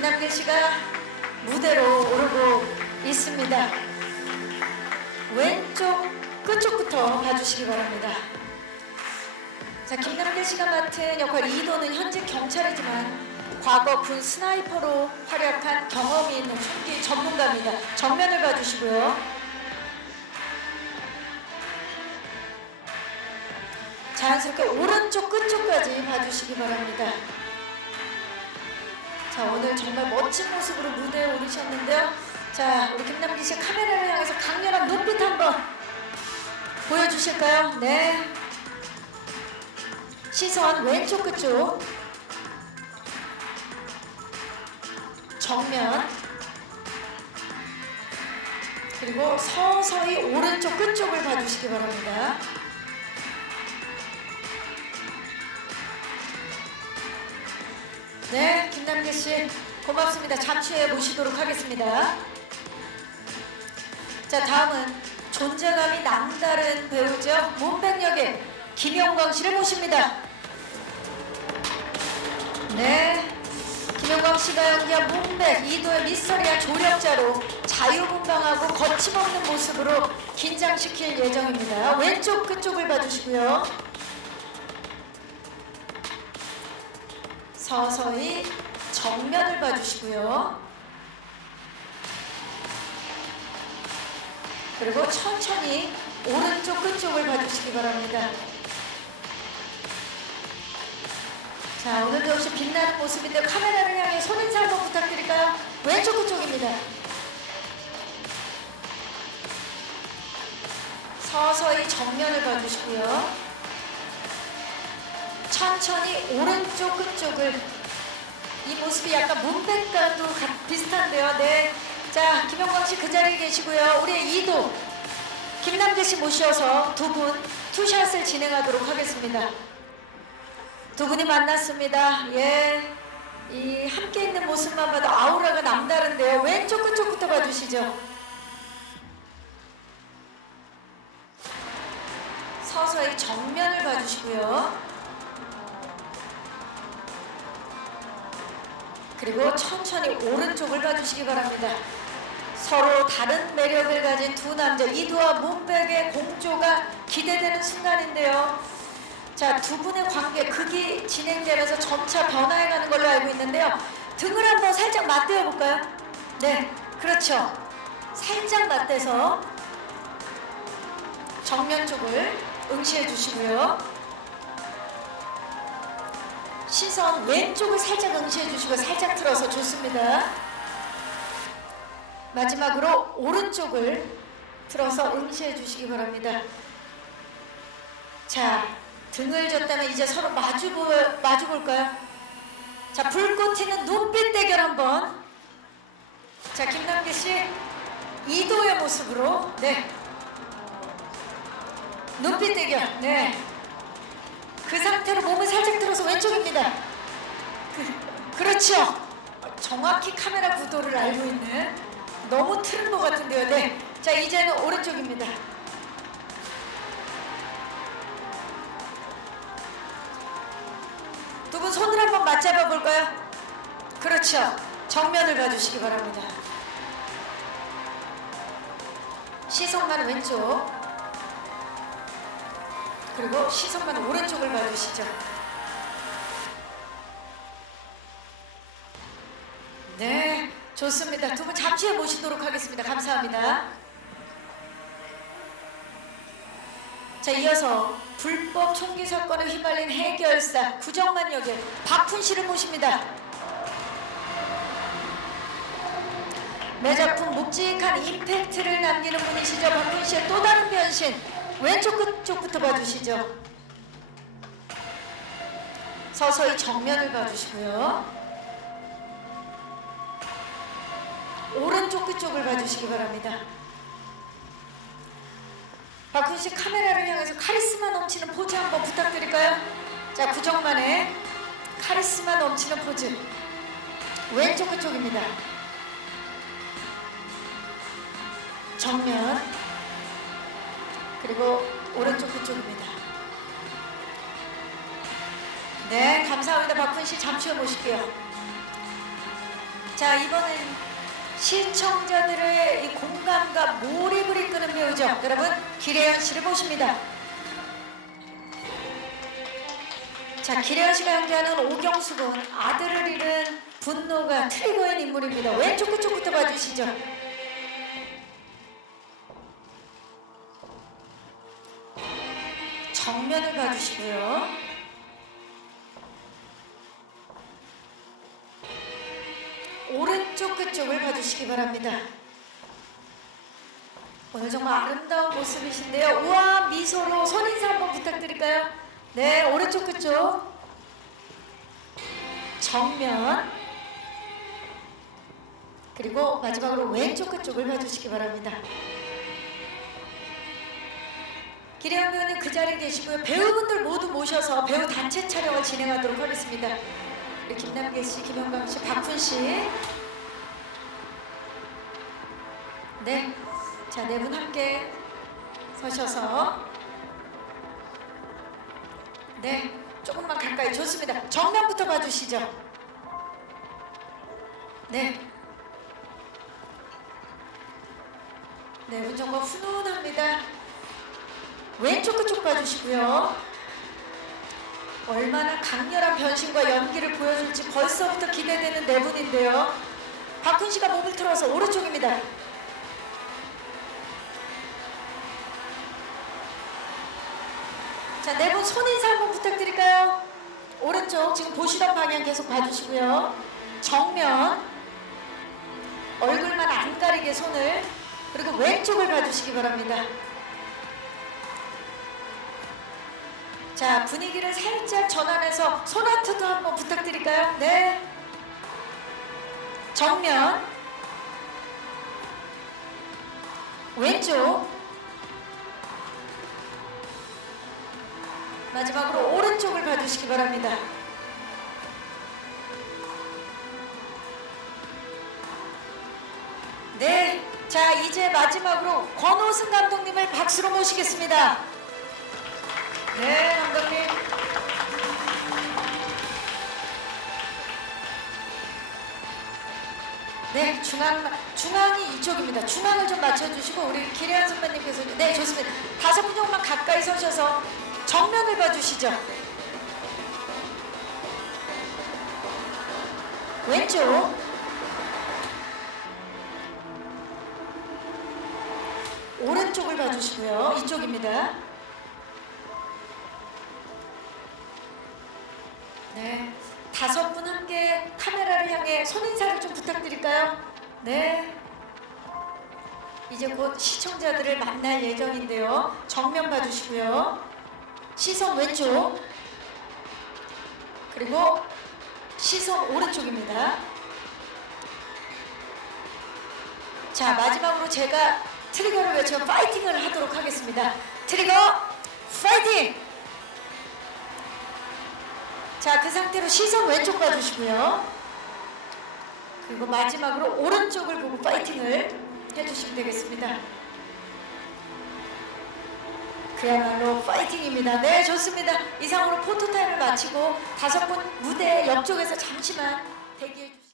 김남길 씨가 무대로 오르고 있습니다. 왼쪽 끝쪽부터 봐주시기 바랍니다. 자, 김남길 씨가 맡은 역할 이도는 현재 경찰이지만 과거 군 스나이퍼로 활약한 경험이 있는 총기 전문가입니다. 정면을 봐주시고요. 자연스럽게 오른쪽 끝쪽까지 봐주시기 바랍니다. 자 오늘 정말 멋진 모습으로 무대에 오르셨는데요. 자 우리 김남기 씨 카메라를 향해서 강렬한 눈빛 한번 보여주실까요? 네. 시선 왼쪽 끝쪽. 정면. 그리고 서서히 오른쪽 끝쪽을 봐주시기 바랍니다. 네, 김남길 씨 고맙습니다. 잠시 후에 모시도록 하겠습니다. 자, 다음은 존재감이 남다른 배우죠. 문백 역의 김영광 씨를 모십니다. 네, 김영광 씨가 연기한 문백 이도의 미스터리한 조력자로 자유분방하고 거침없는 모습으로 긴장시킬 예정입니다. 왼쪽 끝쪽을 봐주시고요. 서서히 정면을 봐주시고요. 그리고 천천히 오른쪽 끝쪽을 봐주시기 바랍니다. 자, 오늘도 역시 빛나는 모습인데 카메라를 향해 손인사 한번 부탁드릴까요? 왼쪽 끝쪽입니다. 서서히 정면을 봐주시고요. 천천히 오른쪽 끝쪽을 이 모습이 약간 문백과도 같- 비슷한데요. 네. 자, 김영광 씨 그 자리에 계시고요. 우리 이도 김남재 씨 모셔서 두 분 투샷을 진행하도록 하겠습니다. 두 분이 만났습니다. 예. 이 함께 있는 모습만 봐도 아우라가 남다른데요. 왼쪽 끝쪽부터 봐주시죠. 서서히 정면을 봐주시고요. 그리고 천천히 오른쪽을 봐주시기 바랍니다. 서로 다른 매력을 가진 두 남자 이두와 문백의 공조가 기대되는 순간인데요. 자, 두 분의 관계 극이 진행되면서 점차 변화해가는 걸로 알고 있는데요. 등을 한번 살짝 맞대어 볼까요? 네, 그렇죠. 살짝 맞대서 정면 쪽을 응시해 주시고요. 시선 왼쪽을 살짝 응시해 주시고 살짝 틀어서 좋습니다. 마지막으로 오른쪽을 틀어서 응시해 주시기 바랍니다. 자, 등을 졌다면 이제 서로 마주, 보, 마주 볼까요? 자, 불꽃 튀는 눈빛 대결 한번. 자, 김남기 씨, 이도의 모습으로, 네. 눈빛 대결, 네. 그 상태로 몸을 살짝 들어서 왼쪽입니다. 그, 그렇죠. 정확히 카메라 구도를 알고 있는 너무 틀은 것 같은데요. 네. 자, 이제는 오른쪽입니다. 두 분 손을 한번 맞잡아 볼까요? 그렇죠. 정면을 봐주시기 바랍니다. 시선만 왼쪽. 그리고 시선만 오른쪽을 봐주시죠. 네, 좋습니다. 두 분 잠시 후에 모시도록 하겠습니다. 감사합니다. 자, 이어서 불법 총기 사건에 휘말린 해결사 구정만 역의 박훈 씨를 모십니다. 매작품 묵직한 임팩트를 남기는 분이시죠. 박훈 씨의 또 다른 변신. 왼쪽 끝쪽부터 봐주시죠. 서서히 정면을 봐주시고요. 오른쪽 끝쪽을 봐주시기 바랍니다. 박훈 씨 카메라를 향해서 카리스마 넘치는 포즈 한번 부탁드릴까요? 자, 구정만의 카리스마 넘치는 포즈. 왼쪽 끝쪽입니다. 정면. 그리고 오른쪽 끝쪽입니다. 네, 감사합니다. 박훈 씨 잠시 후에 모실게요. 자, 이번엔 시청자들의 이 공감과 몰입을 이끄는 배우죠. 여러분, 기래연 씨를 모십니다. 자, 기래연 씨가 연기하는 오경숙은 아들을 잃은 분노가 트리거인 인물입니다. 왼쪽 그쪽부터 봐주시죠. 정면을 봐주시고요. 오른쪽 끝쪽을 봐주시기 바랍니다. 오늘 정말 아름다운 모습이신데요. 우아 미소로 손 인사 한번 부탁드릴까요? 네, 오른쪽 끝쪽. 정면. 그리고 마지막으로 왼쪽 끝쪽을 봐주시기 바랍니다. 기래영 배우님 그 자리에 계시고요. 배우분들 모두 모셔서 배우 단체 촬영을 진행하도록 하겠습니다. 우리 김남길 씨, 김영광 씨, 박훈 씨. 네. 자, 네 분 함께 서셔서. 네. 조금만 가까이 좋습니다. 정면부터 봐주시죠. 네. 네, 분 정말 훈훈합니다. 왼쪽 그쪽 봐주시고요. 얼마나 강렬한 변신과 연기를 보여줄지 벌써부터 기대되는 네 분인데요. 박훈 씨가 몸을 틀어서 오른쪽입니다. 자, 네 분 손인사 한번 부탁드릴까요? 오른쪽 지금 보시던 방향 계속 봐주시고요. 정면 얼굴만 안 가리게 손을 그리고 왼쪽을 봐주시기 바랍니다. 자 분위기를 살짝 전환해서 손아트도 한번 부탁드릴까요? 네. 정면 왼쪽 마지막으로 오른쪽을 봐주시기 바랍니다. 네, 자 이제 마지막으로 권호승 감독님을 박수로 모시겠습니다. 네, 네, 중앙 중앙이 이쪽입니다. 중앙을 좀 맞춰주시고 우리 기래한 선배님께서 네 좋습니다. 다섯 분 정도만 가까이 서셔서 정면을 봐주시죠. 왼쪽. 오른쪽을 봐주시고요. 이쪽입니다. 네. 다섯 분 함께 카메라를 향해 손인사를 좀 부탁드릴까요? 네. 이제 곧 시청자들을 만날 예정인데요. 정면 봐주시고요. 시선 왼쪽. 그리고 시선 오른쪽입니다. 자, 마지막으로 제가 트리거를 외쳐 파이팅을 하도록 하겠습니다. 트리거, 파이팅! 자, 그 상태로 시선 왼쪽 봐주시고요. 그리고 마지막으로 오른쪽을 보고 파이팅을 해주시면 되겠습니다. 그야말로 파이팅입니다. 네, 좋습니다. 이상으로 포토타임을 마치고 다섯 분 무대 옆쪽에서 잠시만